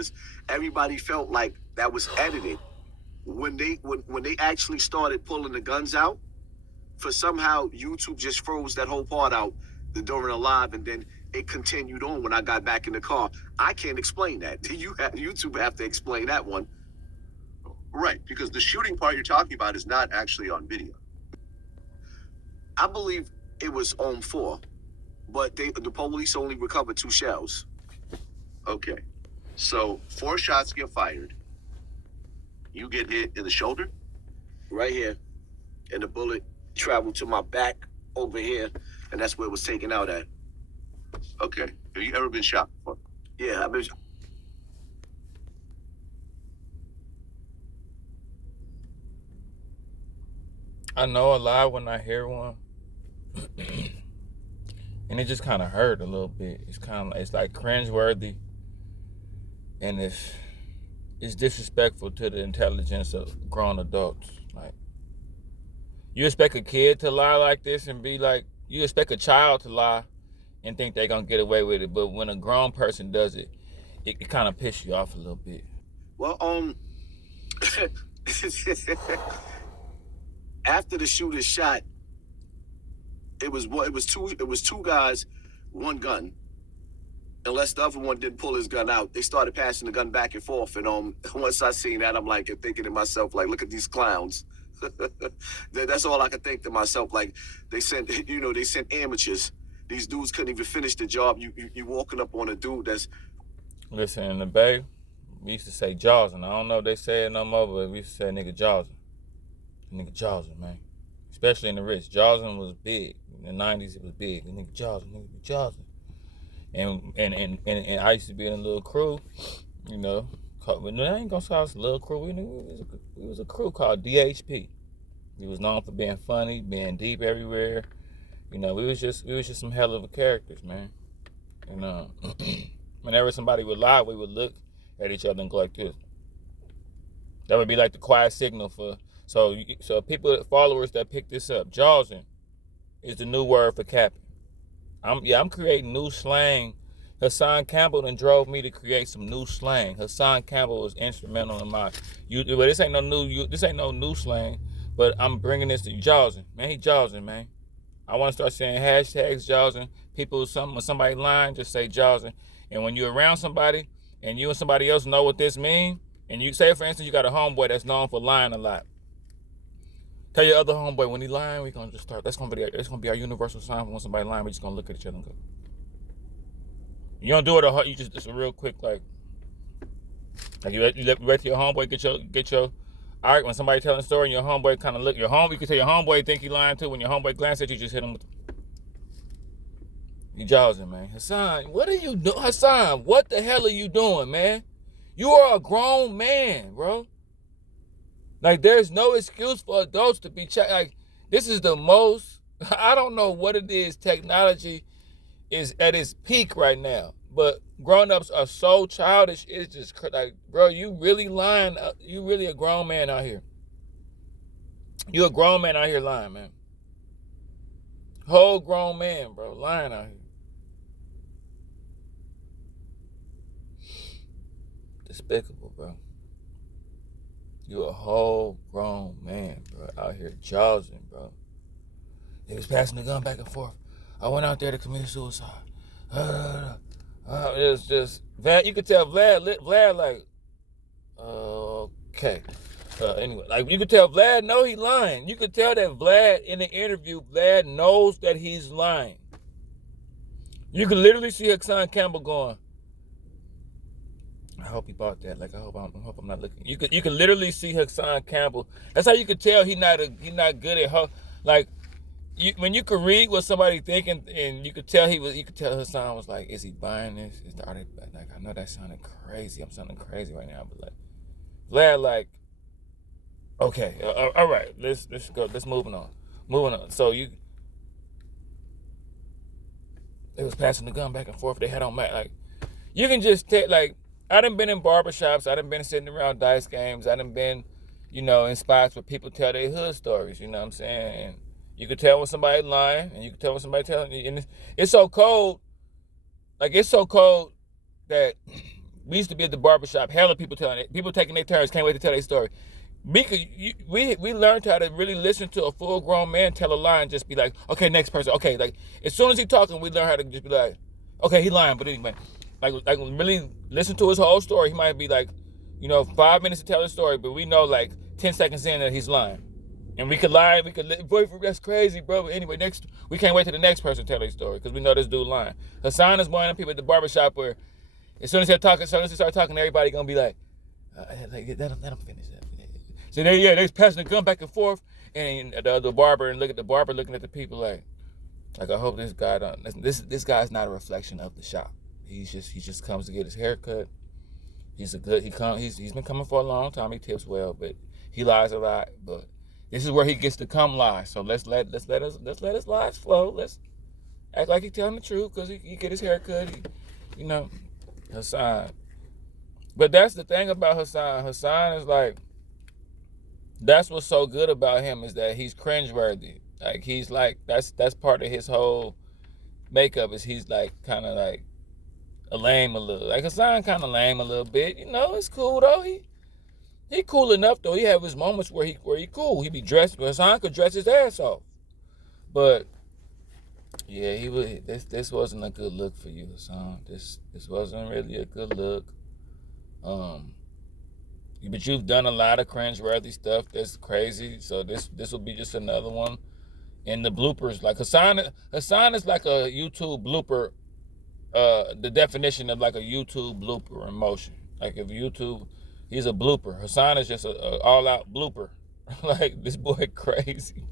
because everybody felt like that was edited. When they actually started pulling the guns out, for somehow YouTube just froze that whole part out during the live, and then it continued on when I got back in the car. I can't explain that. YouTube have to explain that one. Right, because the shooting part you're talking about is not actually on video. I believe it was on 4, but the police only recovered 2 shells. Okay, so 4 shots get fired. You get hit in the shoulder? Right here. And the bullet traveled to my back over here, and that's where it was taken out at. Okay. Have you ever been shot before? Yeah, I've been. I know a lot when I hear one, and it just kind of hurt a little bit. It's like cringeworthy, and it's disrespectful to the intelligence of grown adults. Like, you expect a kid to lie like this and be like, you expect a child to lie and think they're gonna get away with it, but when a grown person does it, it kind of pisses you off a little bit. Well, after the shooter shot, it was 2 guys, 1 gun. Unless the other one didn't pull his gun out, they started passing the gun back and forth. And once I seen that, I'm like thinking to myself, like, look at these clowns. That's all I could think to myself. Like, they sent amateurs. These dudes couldn't even finish the job. You walking up on a dude that's. Listen, in the Bay, we used to say Jawsin'. I don't know if they say it no more, but we used to say nigga Jawsin'. Nigga Jawsin', man. Especially in the rich. Jawsin' was big. In the 90s, it was big. Nigga Jawsin', nigga Jawsin'. And I used to be in a little crew, you know. I ain't gonna say I was a little crew. We was a crew called DHP. We was known for being funny, being deep everywhere. You know, we was just some hell of a characters, man. And whenever somebody would lie, we would look at each other and go like this. That would be like the quiet signal for. So people, followers that pick this up, Jawsin' is the new word for capping. I'm creating new slang. Hassan Campbell done drove me to create some new slang. Hassan Campbell was instrumental in my. But this ain't no new slang. But I'm bringing this to Jawsin', man. He Jawsin', man. I want to start saying hashtags Jawsin'. People, when somebody lying, just say Jawsin'. And when you're around somebody and you and somebody else know what this means, and you say, for instance, you got a homeboy that's known for lying a lot. Tell your other homeboy, when he lying, we gonna just start. That's gonna be our universal sign for when somebody lying. We just gonna look at each other and go. You don't do it. You just a real quick like you let your homeboy get your. All right, when somebody telling a story and your homeboy kind of look, you can tell your homeboy think he lying too. When your homeboy glance at you, just hit him with. You Jawsin', man. Hassan, what are you doing? Hassan, what the hell are you doing, man? You are a grown man, bro. Like, there's no excuse for adults to be like, this is the most, I don't know what it is, technology is at its peak right now. But grown-ups are so childish, it's just like, bro, you really lying, you really a grown man out here. You a grown man out here lying, man. Whole grown man, bro, lying out here. Despicable, bro. You a whole grown man, bro, out here Jawsin', bro. He was passing the gun back and forth. I went out there to commit suicide. It was just, Vlad, you could tell Vlad like, okay. Anyway, like, you could tell Vlad know he lying. You could tell that Vlad, in the interview, Vlad knows that he's lying. You could literally see Hassan Campbell going, I hope he bought that. Like, I hope I'm not looking. You could literally see Hassan Campbell. That's how you could tell he not good at like, when you could read what somebody thinking, and you could tell Hassan was like, is he buying this? Like, I know that sounded crazy. I'm sounding crazy right now, but like, Vlad, like, okay, all right, let's go. Let's moving on. So it was passing the gun back and forth. They had on Matt. Like, you can just tell, like, I done been in barbershops. I done been sitting around dice games. I done been, in spots where people tell their hood stories, you know what I'm saying? And you could tell when somebody lying, and you could tell when somebody telling you. And it's so cold. Like, it's so cold that we used to be at the barbershop, hella people taking their turns, can't wait to tell their story. We learned how to really listen to a full grown man tell a lie and just be like, okay, next person. Okay, like as soon as he talking, we learn how to just be like, okay, he lying, but anyway, like really listen to his whole story. He might be like, 5 minutes to tell his story, but we know like 10 seconds in that he's lying. And we could lie, boy, that's crazy, bro. But anyway, we can't wait till the next person tell their story because we know this dude lying. Hassan is one of them people at the barbershop where as soon as he start talking, everybody gonna be like let him finish that. So they're passing the gun back and forth, and the barber looking at the people like I hope this guy don't. This guy's not a reflection of the shop. He just comes to get his hair cut. He's been coming for a long time. He tips well, but he lies a lot. But this is where he gets to come lie. So let's let his lies flow. Let's act like he's telling the truth because he get his hair cut. Hassan. But that's the thing about Hassan. Hassan is like, that's what's so good about him is that he's cringeworthy. Like he's like that's part of his whole makeup is he's like kind of like a lame a little. Like Hassan kind of lame a little bit. It's cool though. He cool enough though. He have his moments where he cool. He be dressed. But Hassan could dress his ass off. But yeah, this wasn't a good look for you, Hassan. This wasn't really a good look. But you've done a lot of cringe-worthy stuff that's crazy. So this will be just another one in the bloopers. Like Hassan is like a YouTube blooper. The definition of like a YouTube blooper in motion. Like if YouTube, he's a blooper. Hassan is just a all-out blooper. Like this boy crazy.